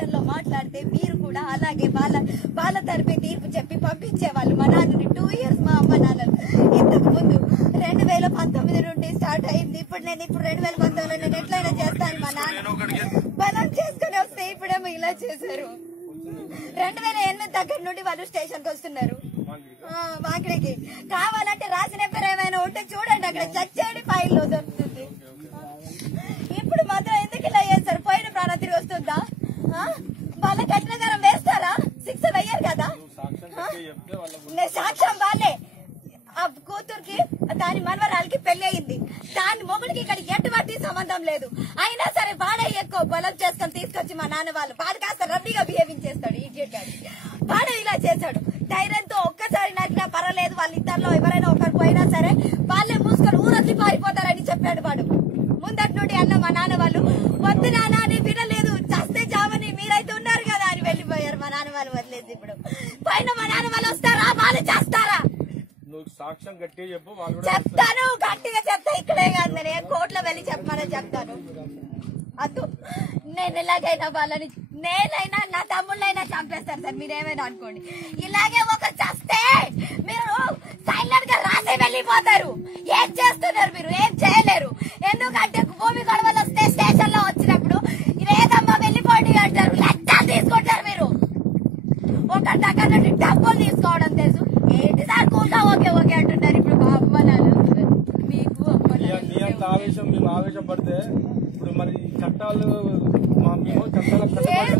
భాషల్లో మాట్లాడితే మీరు కూడా అలాగే వాళ్ళ వాళ్ళ తరపే తీర్పు చెప్పి పంపించేవాళ్ళు మా నాన్నని టూ ఇయర్స్ మా అమ్మ నాన్నలు. ఇంతకు ముందు రెండు వేల పంతొమ్మిది నుండి స్టార్ట్ అయింది. ఇప్పుడు నేను ఇప్పుడు రెండు వేల పంతొమ్మిదిలో నేను ఎట్లయినా చేస్తాను మా నాన్న. బలం చేసుకుని వస్తే ఇప్పుడేమో ఇలా చేశారు. రెండు వేల ఎనిమిది దగ్గర నుండి వాళ్ళు స్టేషన్కి వస్తున్నారు. వాకిడికి. కావాలంటే రాసిన పేరు ఏమైనా ఉంటే చూడండి అక్కడ చెక్ చేయండి ఫైల్లో దొరుకుతుంది ఇప్పుడు మాత్రం ఎందుకు ఇలా చేస్తారు పోయిన ప్రాణం తిరిగి వస్తుందా ఆ? వాళ్ళ కఠినకరం వేస్తారా శిక్ష వెయ్యరు కదా నే- సాక్ష్యం వాళ్ళే. ఆ కూతురికి దాని మనవరాలకి పెళ్ళి అయింది. దాని మొగుడికి ఇక్కడ ఎటువంటి సంబంధం లేదు. అయినా సరే వాడే ఎక్కువ బలం చేసుకొని తీసుకొచ్చి మా నాన్న వాళ్ళు వాడు కాస్త రద్దీగా బిహేవింగ్ చేస్తాడు ఇడియట్ గారి వాడే ఇలా చేశాడు. ధైర్యంతో ఒక్కసారి నరికినా పర్వాలేదు. వాళ్ళ ఇద్దరిలో ఎవరైనా ఒకరు పోయినా సరే ఇప్పుడు. పైన మా నాన్న వాళ్ళు వస్తారా? వాళ్ళు చేస్తారా? నువ్వు సాక్ష్యం గట్టిగా చెప్పు వాళ్ళు చెప్తాను గట్టిగా చెప్తా ఇక్కడే కాదు నేను. కోర్టులో వెళ్ళి చెప్పమని చెప్తాను. అద్దు నేను ఎలాగైనా వాళ్ళని నేనైనా నా తమ్ముళ్ళైనా చంపేస్తాను సార్ మీరేమైనా అనుకోండి. ఇలాగే ఒక చస్తే మీరు సైలెంట్గా రాసి వెళ్ళిపోతారు. ఏం అంత ఆవేశం మేము ఆవేశం పడితే ఇప్పుడు మరి చట్టాలు మా మేము చట్టాలు ఏం కట్టుబడి